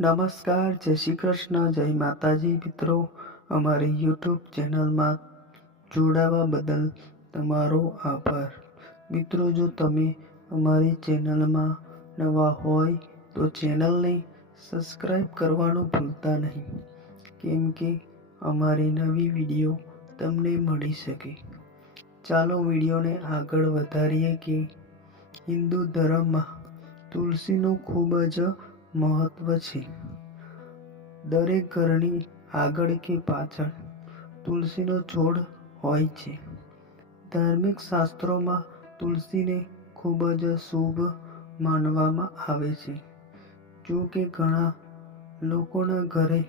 નમસ્કાર, જય શ્રી કૃષ્ણ, જય માતાજી. મિત્રો, અમારી યુટ્યુબ ચેનલમાં જોડાવા બદલ તમારો આભાર. મિત્રો, જો તમે અમારી ચેનલમાં નવા હોય, તો ચેનલને સબસ્ક્રાઈબ કરવાનું ભૂલતા નહીં, કેમ કે અમારી નવી વીડિયો તમને મળી શકે. ચાલો વિડીયોને આગળ વધારીએ કે હિન્દુ ધર્મમાં તુલસીનું ખૂબ જ મહત્ત્વ છે. દરેક ઘરની આગળ કે પાછળ તુલસીનો છોડ હોય છે. ધાર્મિક શાસ્ત્રોમાં તુલસીને ખૂબ જ શુભ માનવામાં આવે છે. જો કે ઘણા લોકોના ઘરે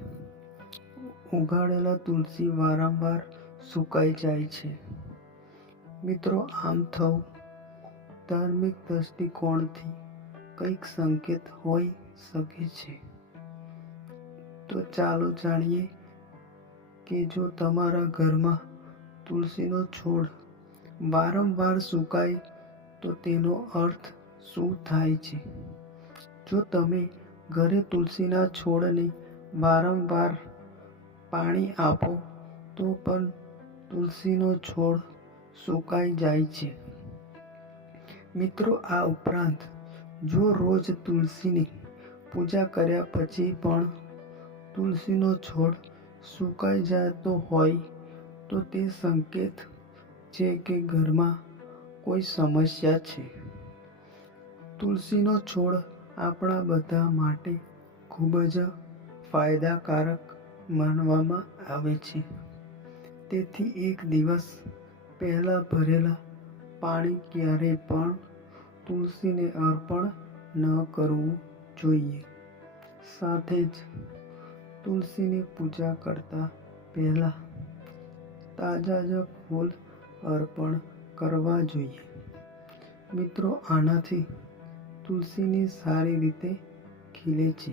ઉગાડેલા તુલસી વારંવાર સુકાઈ જાય છે. મિત્રો, આમ થવું ધાર્મિક દ્રષ્ટિકોણથી કંઈક સંકેત હોઈ શકે છે. તો ચાલો જાણીએ કે જો તમારા ઘરમાં તુલસીનો છોડ વારંવાર સુકાય, તો તેનો અર્થ શું થાય છે? જો તમે ઘરે તુલસીના છોડને વારંવાર પાણી આપો, તો પણ તુલસીનો છોડ સુકાઈ જાય છે. મિત્રો, આ ઉપરાંત જો રોજ તુલસીની પૂજા કર્યા પછી પણ તુલસીનો છોડ સુકાઈ જતો હોય તો તે સંકેત છે કે ઘરમાં કોઈ સમસ્યા છે. તુલસીનો છોડ આપણા બધા માટે ખૂબ જ ફાયદાકારક માનવામાં આવે છે. તેથી એક દિવસ પહેલાં ભરેલા પાણી ક્યારેય પણ તુલસીને અર્પણ ન કરવું જોઈએ. સાથે જ તુલસીની પૂજા કરતા પહેલાં તાજા જ ફૂલ અર્પણ કરવા જોઈએ. મિત્રો, આનાથી તુલસીની સારી રીતે ખીલે છે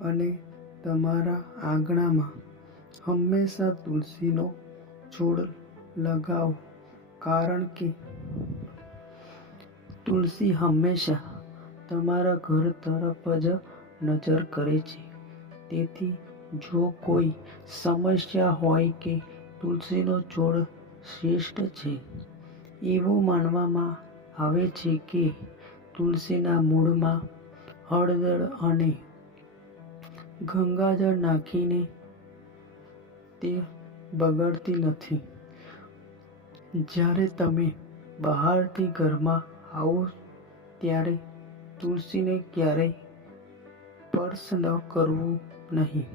અને તમારા આંગણામાં હંમેશા તુલસીનો છોડ લગાવો. કારણ કે તુલસી હંમેશા તમારા ઘર તરફ જ નજર કરે છે. તેથી જો કોઈ સમસ્યા હોય કે તુલસીનો છોડ શ્રેષ્ઠ છે, એવું માનવામાં આવે છે કે તુલસીના મૂળમાં હળદર અને ગંગાજળ નાખીને તે બગડતી નથી. જ્યારે તમે બહારથી ઘરમાં આવો ત્યારે તુલસીને ક્યારેય સ્પર્શ ન કરવું નહીં.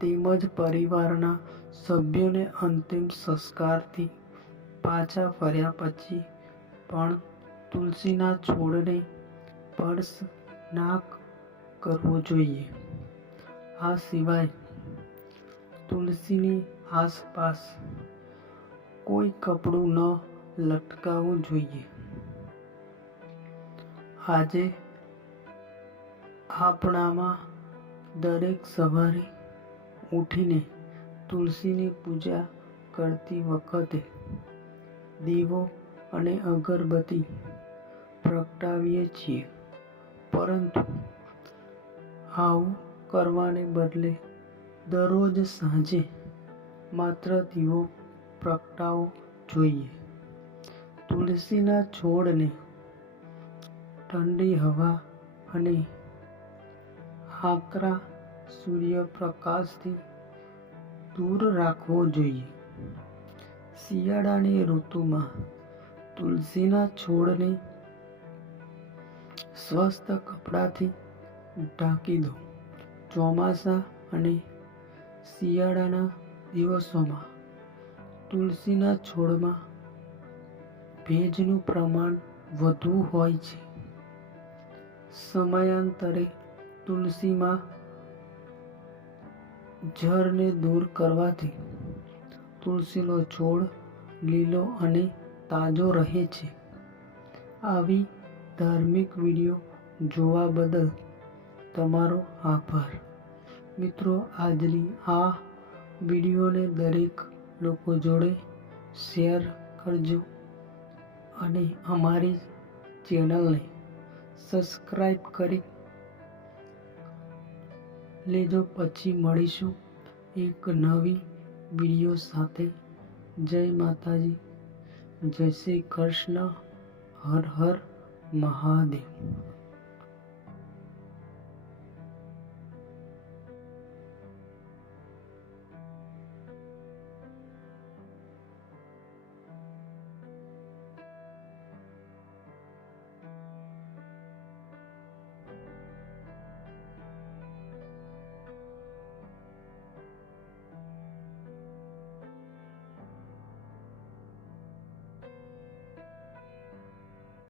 તેમજ પરિવારના સભ્યોને અંતિમ સંસ્કારથી પાછા ફર્યા પછી પણ તુલસીના છોડને સ્પર્શ ના કરવો જોઈએ. આ સિવાય તુલસીની આસપાસ કોઈ કપડું ન લટકાવવું જોઈએ. આજે આપણામાં દરેક સવારે ઉઠીને તુલસીની પૂજા કરતી વખતે દીવો અને અગરબત્તી પ્રગટાવીએ છીએ. પરંતુ આવું કરવાને બદલે દરરોજ સાંજે માત્ર દીવો પ્રગટાવવો જોઈએ. તુલસીના છોડને ઠંડી હવા અને આકરા સૂર્યપ્રકાશથી દૂર રાખવો જોઈએ. શિયાળાની ઋતુમાં તુલસીના છોડને સ્વસ્થ કપડાથી ઢાંકી દો. ચોમાસા અને શિયાળાના દિવસોમાં તુલસીના છોડમાં ભેજનું પ્રમાણ વધુ હોય છે. સમયાંતરે તુલસીમાં જળને દૂર કરવાથી તુલસીનો છોડ લીલો અને તાજો રહે છે. આવી ધાર્મિક વીડિયો જોવા બદલ તમારો આભાર. મિત્રો, આજની આ વિડીયોને દરેક લોકો જોડે શેર કરજો અને અમારી ચેનલને સબસ્ક્રાઈબ કરી લેજો. પછી મળીશું એક નવી વીડિયો સાથે. જય માતાજી. જય શ્રી કૃષ્ણ. હર હર મહાદેવ.